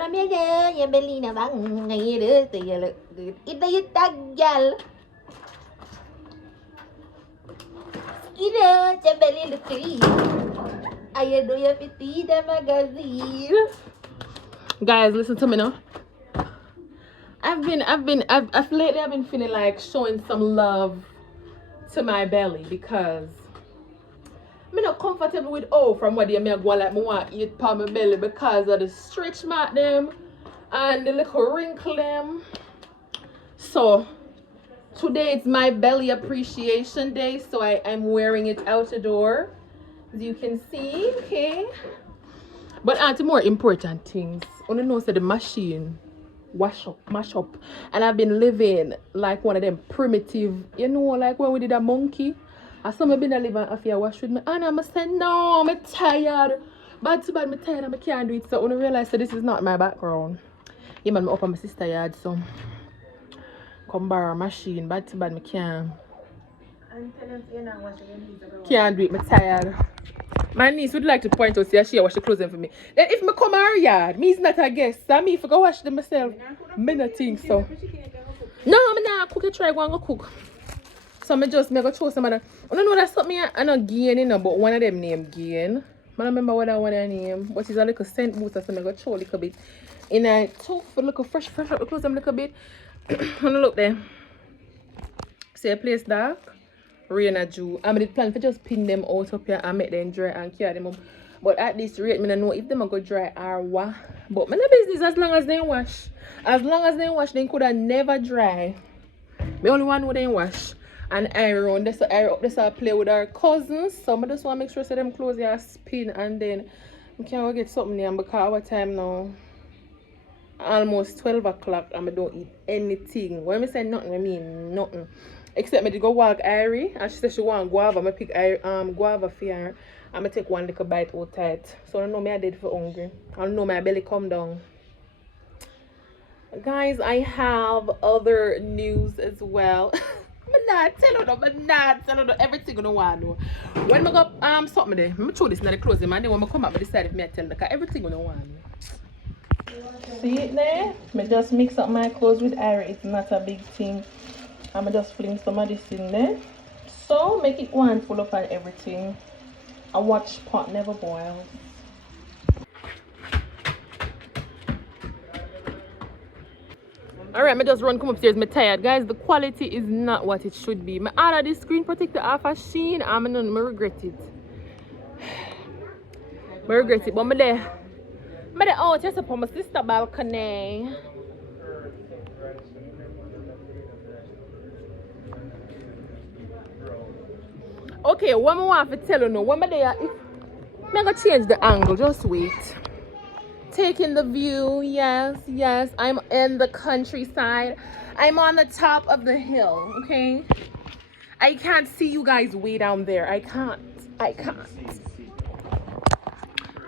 From your girl, your belly na bang, you look good. Ito yung tagal. Your belly look clean. I do your petite magazine. Guys, listen to me now. Lately I've been feeling like showing some love to my belly because I'm not comfortable with from what you go like me want eat for my belly because of the stretch mark them and the little wrinkle them. So today it's my belly appreciation day, so I'm wearing it out the door, as you can see, okay? But the more important things, I don't know, so the machine mash up, and I've been living like one of them primitive, you know, like when we did a monkey. I saw me been living after I wash with me, and I'm saying no, I'm tired, bad too bad, I'm tired and I can't do it. So when I realized that this is not my background, yeah man, I'm up on my sister yard, so come borrow a machine, bad too bad, I can't do it, I'm tired. My niece would like to point out, see, she wash the clothes for me. Then if me come her yard, me is not a guest. So me if I go wash them myself, me not think so. No, I'm not cook. I try go and go cook. So me go show some other. I don't know that's something I not gain, you know, but one of them name gain. I don't remember what I want to name, but it's a little scent booster, so I go show a little bit. And I took for look fresh up the clothes a little bit. And look there. See a place dark. Rain a Jew. I did plan for just pin them out up here and make them dry and carry them up. But at this rate, I don't know if them go dry or what. But my business as long as they wash. As long as they wash, they could have never dry. The only one who they wash. And iron. This up this I play with our cousins. So I just want to make sure so them clothes are spin, and then I can go get something there because our time now almost 12 o'clock and I don't eat anything. When I say nothing, I mean nothing. Except me to go walk Irie, and she said she want guava. I pick guava for her. I'm gonna take one little bite out tight. So I don't know me I did for hungry. I don't know my belly come down. Guys, I have other news as well. I'm not telling you everything you want to know. When I go something there, I'm throw this in the clothes, and then when I come up, I decide if I tell them everything you want to know. See it there? I just mix up my clothes with Irie. It's not a big thing. I'm just fling some of this in there. So make it one full up on everything. And watch pot never boil. Alright, I just run come upstairs. I'm tired. Guys, the quality is not what it should be. I ordered this screen protector off a Shein. I regret it. I regret it. But I'm there out just upon my sister's balcony. Okay, what I want to tell you now, when I'm there, I'm going to change the angle, just wait. Taking the view, yes, I'm in the countryside. I'm on the top of the hill, okay? I can't see you guys way down there, I can't.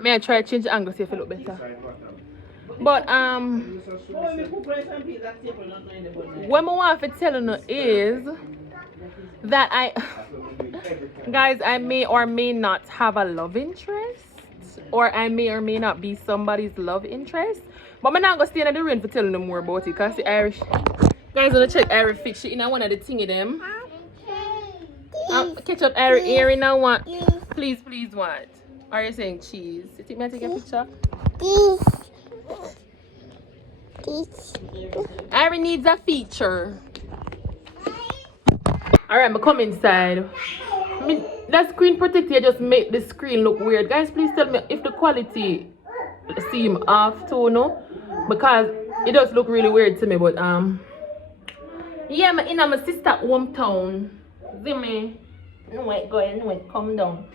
May I try to change the angle, see if it look better. But, what I want to tell you is that guys, I may or may not have a love interest, or I may or may not be somebody's love interest, but I'm not gonna stay in the rain for telling them more about it because the Irish guys gonna check Irish fix in one of the thingy them. Catch up Irish earring now what? Please what? Are you saying cheese? You think me take a picture? Irish needs a feature. Alright, I'm come inside. That screen protector just make the screen look weird. Guys, please tell me if the quality seem off too, no? Because it does look really weird to me, but yeah, I'm in my sister's hometown. See me? No wait, calm down.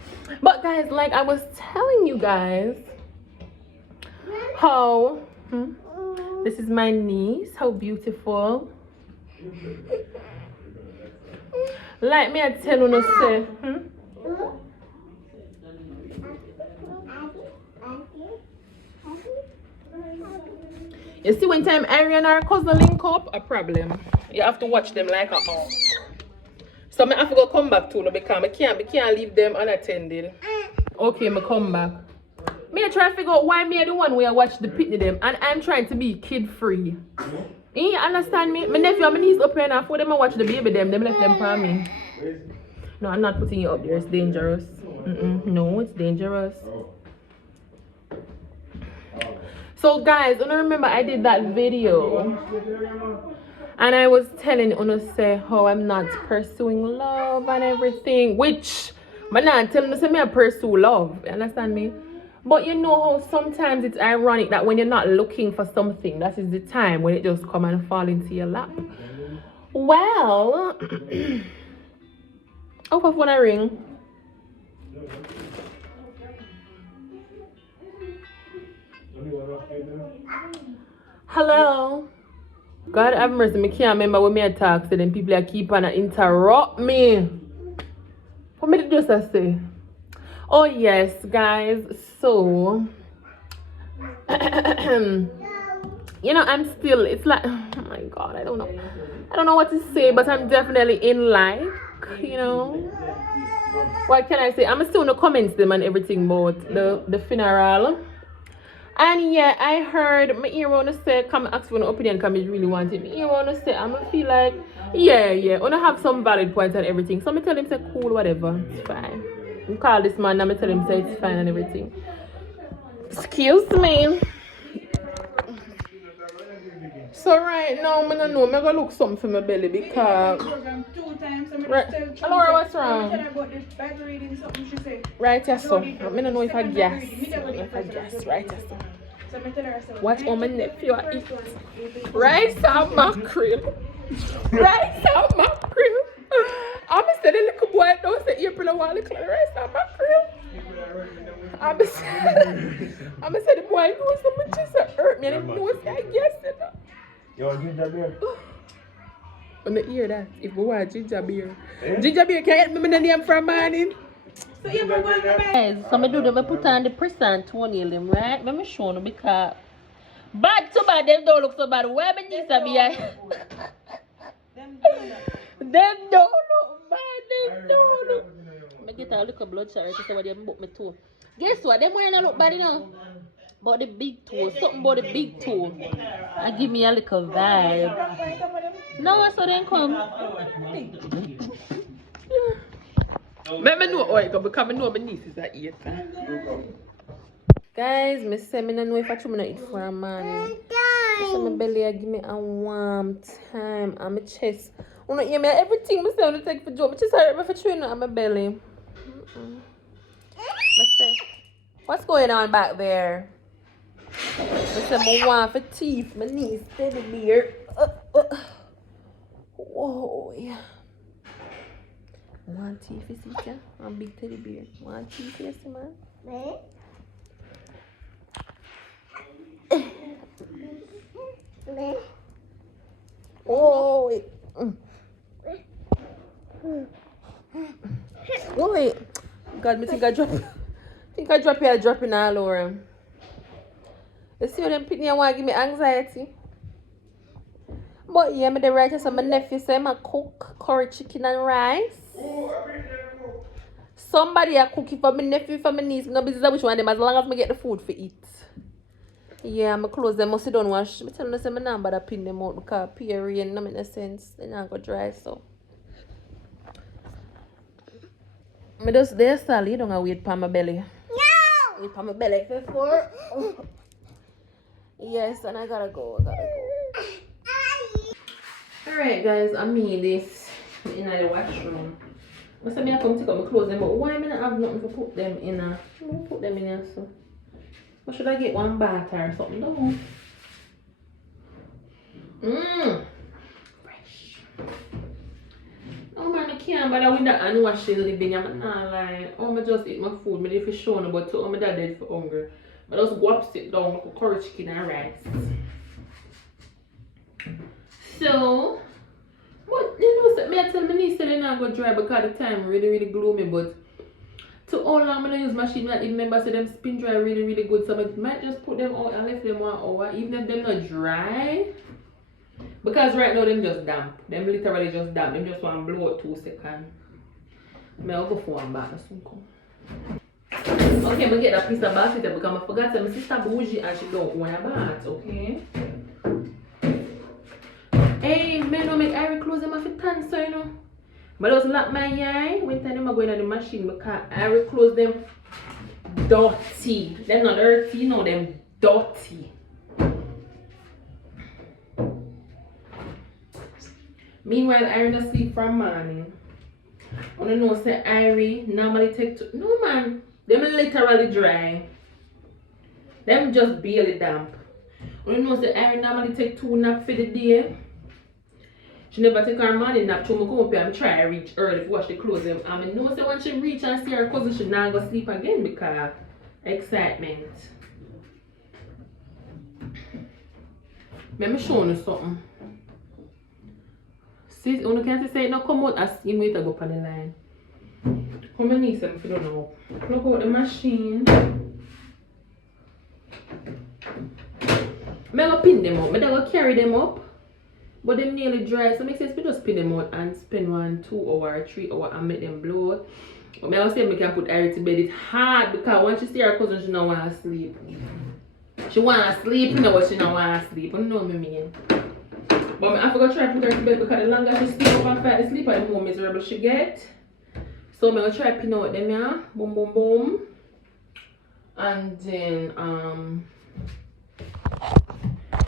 But guys, like I was telling you guys how this is my niece, how beautiful. Like me I tell you no say You see when time Irie and her cousin link up, a problem. You have to watch them like a mouse. So I have to go come back to no because I can't leave them unattended. Okay, I come back. Me I try to figure out why me I the one where I watch the pitney them and I'm trying to be kid free. You understand me? My nephew and my niece up here now for them I watch the baby them let them for me. No, I'm not putting you up there, it's dangerous. No, it's dangerous. So guys, I remember I did that video and I was telling Uno say how I'm not pursuing love and everything, which I'm not telling you say me I pursue love, you understand me? But you know how sometimes it's ironic that when you're not looking for something, that is the time when it just come and fall into your lap. Well, oh, I want to ring. Hello. God have mercy, I can't remember when I talk to them. People are keep on interrupt me. What me just say? Oh yes, guys. So, you know, I'm still. It's like, oh my God, I don't know what to say, but I'm definitely in like, you know. What can I say? I'm still in the comments them and everything about the funeral. And yeah, I heard my ear wanna say, come ask for an opinion because I really want it. My ear wanna say, I'm gonna feel like, yeah, wanna have some valid points and everything. So I tell him say cool, whatever, it's fine. I call this man and I tell him say it's fine and everything. Excuse me. So right now, I don't know, I'm gonna look something for my belly because right. Laura, what's wrong? Right, yes, so I don't know if I guess. Right, yes, so. Watch all my nephew eat. Rice and mackerel. Rice and mackerel. I'm going to say the little boy don't say April and Wally Clan rice and mackerel. I'm going to say the boy knows so much just hurt me and he knows I guess it. You want ginger beer? I don't hear that. If we want ginger beer. Ginger beer can help me with the name for morning. So you guys, so I do them, I put on the percent toenail them, right? Let me show you because bad so bad, them don't look so bad. Where my niece are behind? Them don't look bad, them don't look. I get a little blood shot right to say what they book me too. Guess what? Them wearing a look bad, you know? But the big toe, something about the big toe. I give me a little vibe. No, so then come. Let me know because I know my nieces are eating. Guys, I say I don't know if I should eat for a man. So my belly give me a warm time and my chest. I don't hear me everything I say I take for job. My chest hurt me for chewing on my belly. I say, what's going on back there? I say I want for teeth, my knees, teddy bear. Whoa, yeah. One teeth, you see, yeah? One big teddy bear. One teeth, yes, man. Oh, wait. Oh, wait. God, I think I drop here, dropping all over. You see what them pitney want to give me anxiety? But yeah, I'm the right so my nephew say I cook curry chicken and rice. Somebody a cook it for my nephew, for my niece. No business which one of them as long as I get the food for eat. Yeah, I'm close them must sit down wash. I tell them say I'm not bother pin them out because period no make no sense. They not go dry so. I just there Sally, you don't wait for my belly. No! Wait for my belly before. Yes, and I gotta go. Alright guys, I made this in the washroom. I said I come take out my clothes but why am I not have nothing to put them in a put them in here so. Or should I get one bath or something? Don't know. Fresh. Oh man, I can't bother with that and wash the living. I'm not lying. I just eat my food. I did for sure, but to my dad dead for hunger. I just go up, sit down, like a curry chicken and rice. So, but you know, me I tell my niece that I'm not going to dry because the time really gloomy, but to all long I'm going to use machine, I remember so them spin dry really good, so I might just put them out and leave them 1 hour, even if they're not dry. Because right now them just damp. Them literally just damp. Them just want to blow out 2 seconds. I'll go for one bath. Okay, I'm gonna get that piece of basket because I forgot that my sister bougie and she don't want a bath, okay? Hey, man, no make Irie close them off the tan, so you know. But I was lock my eye when time I'm going to the machine because Irie close them dirty. They're not dirty, you know, them dirty. Meanwhile, Irie not sleep from morning. I don't know, say Irie normally take two. No man, them literally dry. Them just barely damp. I don't know, say Irie normally take 2 naps for the day. She never take her morning nap. So I come up here and try to reach early to wash the clothes. And I know say when she reach and see her cousin, she not go sleep again because excitement. Let me show you something. See, you can't say it no come out as you wait to go up on the line. Come on, niece, if you don't know. Plug out the machine. I'm going to pin them up. I'm going to carry them up. But them nearly dry, so it makes sense to just pin them out and spend 1, 2 hour, 3 hour and make them blow out. But I say I can put Irie to bed. It's hard because once she see her cousin, she don't want to sleep. She want to sleep, you know, but she don't want to sleep. You know what I mean? But I forgot to try to put her to bed because the longer she sleep up and fight the sleep, the more miserable she get. So I'm going to try to pin out them, yeah. Boom, boom, boom. And then,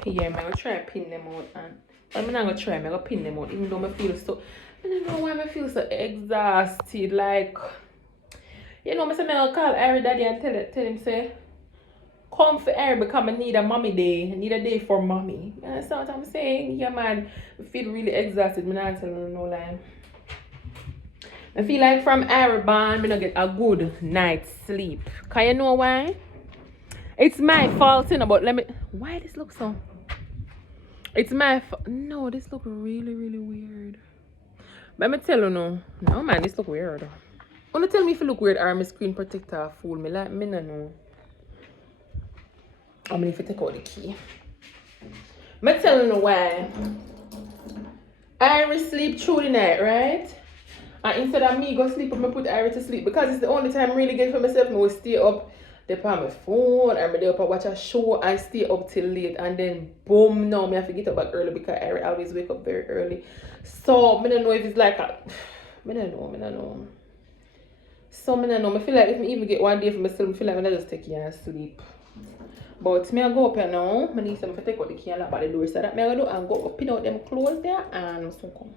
yeah, I'm going to try to pin them out. And I'm not going to try, I'm going to pin them out. Even though I feel so, I don't know why I feel so exhausted. Like, you know, I'm going to call Irie daddy and tell him, say, come for Irie because I need a mommy day. I need a day for mommy. You understand what I'm saying? Yeah, man. I feel really exhausted. I'm not telling you no lie. I feel like from Irie born, I don't get a good night's sleep. Can you know why? It's my fault, you know, but let me... Why this look so... It's my fault. No, this look really, really weird. But I'm tell you no. No, man, this look weird. Wanna tell me if it look weird or my screen protector fool me? Like, me no know. I'm gonna take out the key. I'm telling you why. Irie sleep through the night, right? And instead of me go sleep, I'm gonna put Irie to sleep because it's the only time I really get for myself. I will stay up, dip on my phone, or I up and watch a show and stay up till late, and then boom, now I have to get up back early because Irie always wake up very early. So I don't know if it's like a, I don't know. So I don't know. I feel like if I even get one day for myself, I feel like I just take care and sleep. But me I go up here now. I need some to take out the key and lock by the door. So that me I go do and go up, pin out them clothes there and so come.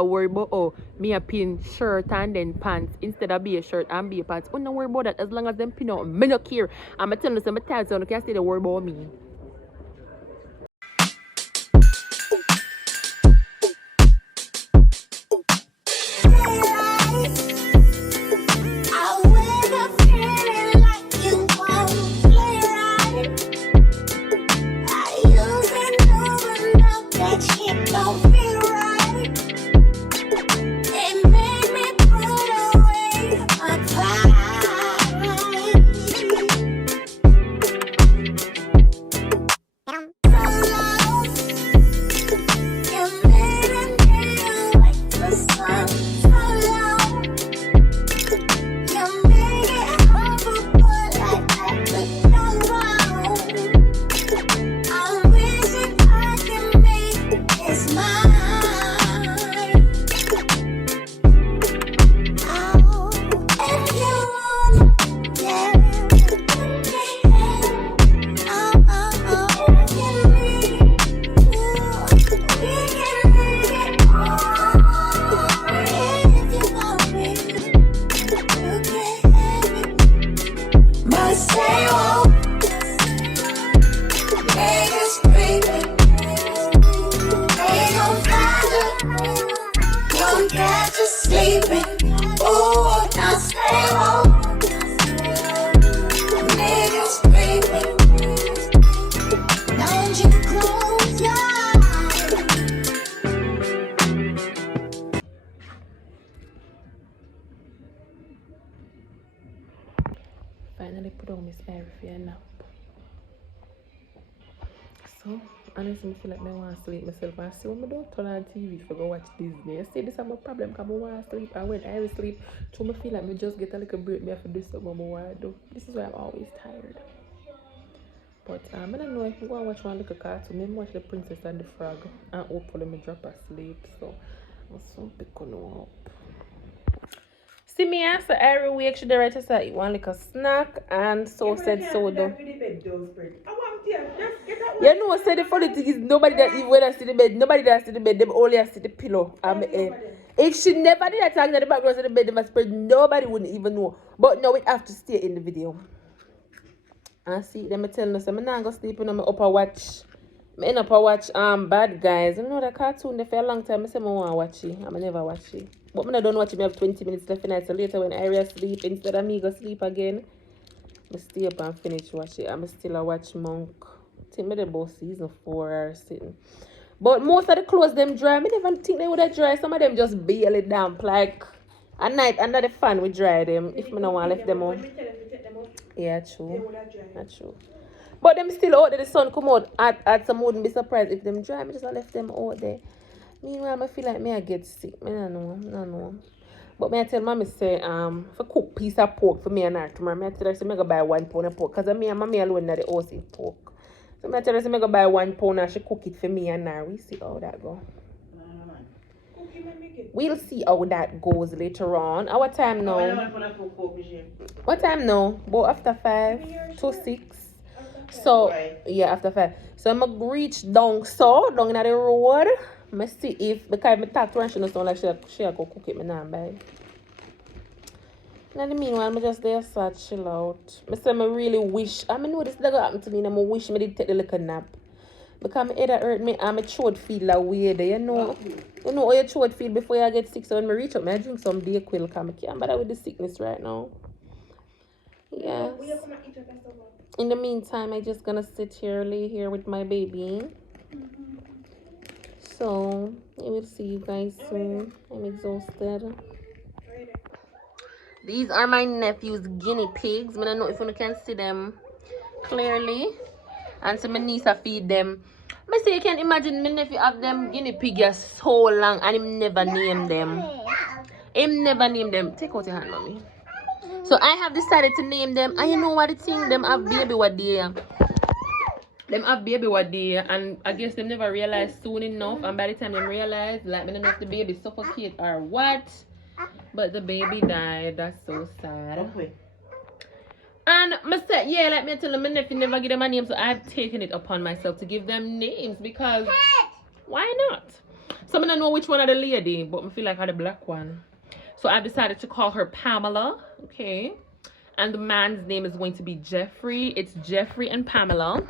Worry about me a pin shirt and then pants instead of be a shirt and be a pants. I'm not worry about that as long as them pin out. Me no care. I'm telling you some times so you can't stay to worry about me. stay home. Niggas creeping. Ain't no matter. Don't catch you sleeping. Oh, now stay home. Niggas creeping. Don't you close your eyes. Finally put on my spare for a nap. So, honestly, I feel like I want to sleep myself. I see when I don't turn on TV for go watch Disney. I see this is my problem because I want to sleep. And when I sleep, so I feel like I just get a little break. I have to do something I want to do. This is why I'm always tired. But I don't know if I'm going to watch one little cartoon. Maybe watch The Princess and the Frog. And hopefully I drop asleep. So, I'm so picking up. See me answer every week should the right to say one like a snack and so said so do. You know say the funny thing is nobody that even when I see the bed, nobody that see the bed, them only see the pillow and my head. If she never did attack at the background of the bed, them spread, nobody wouldn't even know. But now we have to stay in the video. And see them telling us I'm not gonna sleep in my upper watch. I end up watch Bad Guys. I know the cartoon there for a long time. I say I want to watch it. I never watch it. But when I don't watch it, I have 20 minutes left in night. So later when Aria sleep, instead of me go sleep again, I stay up and finish watch it. I'm still a watch Monk. I think maybe about season 4 or sitting. But most of the clothes them dry. I never think they would have dry. Some of them just barely damp. Like at night under the fan we dry them. If I don't want to left them on. Yeah, true. That's true. But them still out there, the sun come out at some wouldn't be surprised if them dry. I just left them out there. Meanwhile, I feel like I get sick. I don't know. But I tell mommy say for cook piece of pork for me and her tomorrow. I tell her say I go buy 1 pound of pork because me and mommy alone at the house eat pork. So I tell her say I go buy 1 pound and she cook it for me and her. We see how that go. We'll see how that goes later on. Our time now. What time now? About after 5 to 6. So yeah, after 5. So I'm gonna reach down in the road. I see if because I talk to her and she knows like she go cook it me now buy. In the meanwhile, I just there sad chill out. I say I really wish I know this never happen to me and I wish me did take the little nap. Because my head hurt me and my throat feel like weird. You know how your throat feel before you get sick. So when I reach up, I drink some Dayquil because I can't bother with the sickness right now. Yes. In the meantime, I'm just gonna sit here, lay here with my baby. So I will see you guys soon. I'm exhausted. These are my nephew's guinea pigs. I don't know if you can see them clearly. And so my niece feed them. I say you can imagine my nephew have them guinea pigs so long and him never name them. Take out your hand, mommy. So I have decided to name them. And you know what the thing? Them have baby what day. And I guess they never realized soon enough. And by the time they realized, like, I don't know if the baby suffocate or what. But the baby died. That's so sad. Okay. And I said, yeah, like me tell them, my nephew never give them a name. So I've taken it upon myself to give them names because why not? So I don't know which one are the lady, but I feel like I had the black one. So I've decided to call her Pamela. Okay. And the man's name is going to be Jeffrey. It's Jeffrey and Pamela.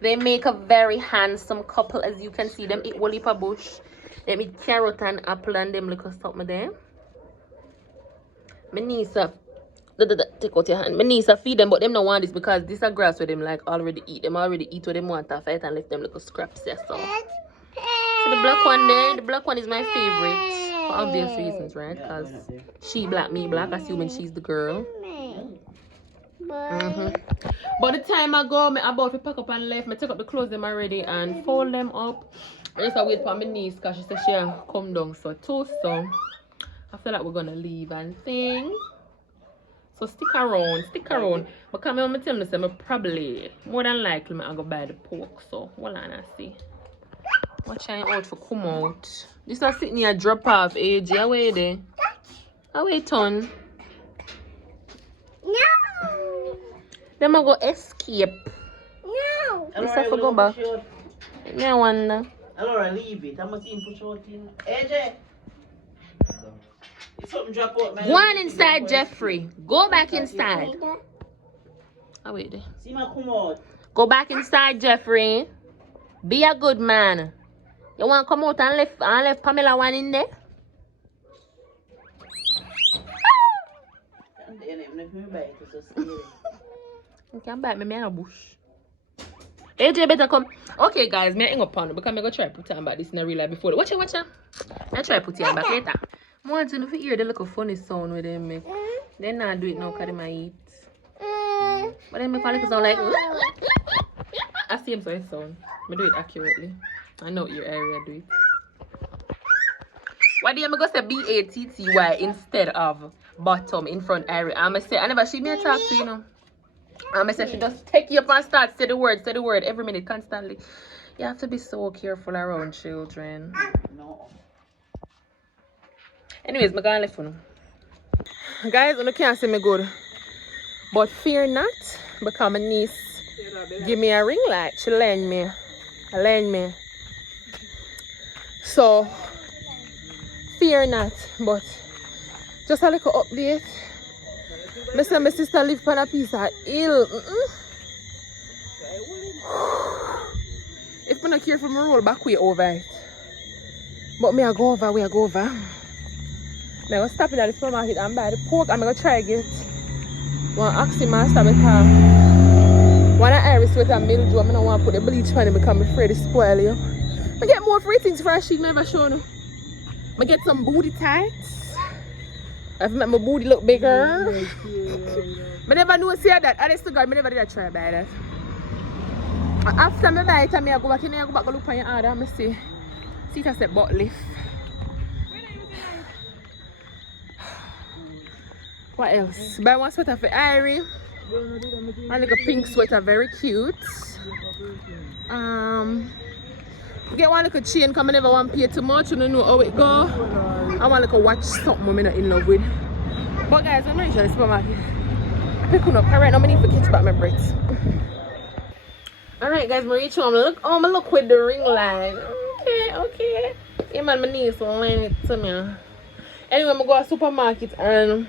They make a very handsome couple, as you can see them eat whole heap of bush. They eat carrot and apple and them little something there. My niece, take out your hand. My niece feed them, but them don't want this because this is grass where them like already eat. Them already eat what them want to fight and left them little scraps there. So the black one there, the black one is my favorite for obvious reasons, right? Because she black, me black, assuming she's the girl. But the time I go, I'm about to pack up and left. I take up the clothes them already and fold them up. I just wait for my niece because she said she'll come down so too. So I feel like we're gonna leave and thing. So stick around. Because I'm telling you, I'm probably more than likely I'll go buy the pork. So hold on and see. Watch out for come out. This is sitting here drop off AJ. Away there. Away ton. No. Them I go escape. No. This have to go back. I wonder. Alora, leave it. I'm going to push out in. AJ. It's something drop out, man. Go on inside, Jeffrey. Go back inside. Oh, wait there. See my come out. Go back inside, Jeffrey. Be a good man. You want to come out and left Pamela one in there? And then even if me bite, it's so scary. You can't bite me in a bush. AJ better come. Okay, guys, me hang up on because I'm going to try put on back this in a real life before. Watch it. I try put it on back later. I want to hear the little funny sound with them make. They not do it now because they might eat. But then make a little sound like I see him so it sound. I do it accurately. I know your area do it. Why do you go say BATTY instead of bottom in front area? I'ma say I never see me talk to you know. I'ma say she just take you up and start say the word every minute constantly. You have to be so careful around children. No. Anyways, I'm gonna left for now. Guys, you can't see me good. But fear not, because my niece give me a ring light. She lend me. So fear not, but just a little update. I say my sister live on a piece of hill. If I'm not careful, I roll back way over it. But me I go over. I'm going to stop it at the supermarket and buy the pork. I'm going to try to get one Oxy Master because one of Iris with a mildew. I don't want to put the bleach on it because I'm afraid to spoil you. I get more free things for a sheet never show you. I get some booty tights. I've made my booty look bigger. I never knew say that. Honest to God, I never did a try buy that. After I buy it, I go back in there, go look on your order and see if I said butt lift. What else? Buy one sweater for Irie. And like a pink sweater, very cute. Get one little chain because I never want to pay too much. You don't know how it go. I want to watch something I'm not in love with. But guys, I'm not sure the supermarket. Picking up. Right now I need to catch back my breath. Alright guys, I reach home. Look with the ring light. Okay. Yeah man, my niece will line it to me. Anyway, I'm going to go to the supermarket and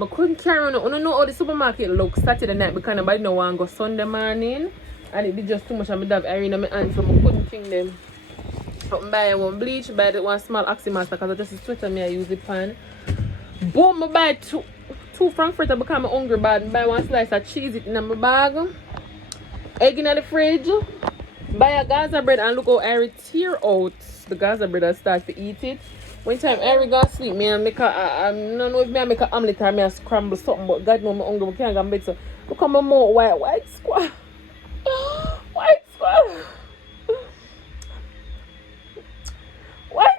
I couldn't carry on. I don't know how the supermarket looks Saturday night because nobody know want to go Sunday morning. And it did just too much and I have Irene in my hand, so I couldn't think them. So I buy one bleach, buy one small Oxymaster because I just a sweater I use it pan. Boom, I buy two Frankfurter because I'm hungry bad. I buy one slice of cheese in my bag. Egg in the fridge. Buy a Gaza bread and look how Irene tear out the Gaza bread and start to eat it. One time Irene go sleep, me and make I don't know if I make an omelette or I scramble something, but God knows I'm hungry, I can't go to bed. So look at my mouth white squash. White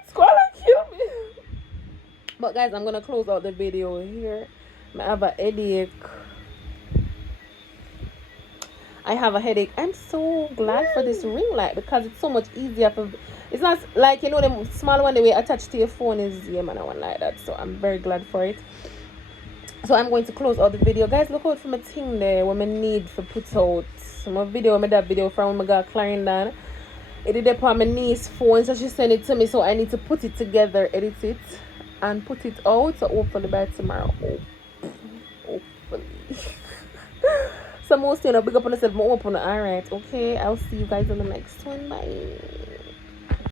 squirrel kill me. But guys, I'm gonna close out the video here. I have a headache. I'm so glad for this ring light because it's so much easier for. It's not like you know the small one the way attached to your phone is I want like that. So I'm very glad for it. So I'm going to close out the video, guys. Look out for my thing there what I need to put out. My video, that video from when I got Clarendon. It did it on my niece's phone, so she sent it to me. So I need to put it together, edit it, and put it out. So hopefully by tomorrow. Hopefully. So most big up on yourself, more open. Alright, okay. I'll see you guys on the next one. Bye.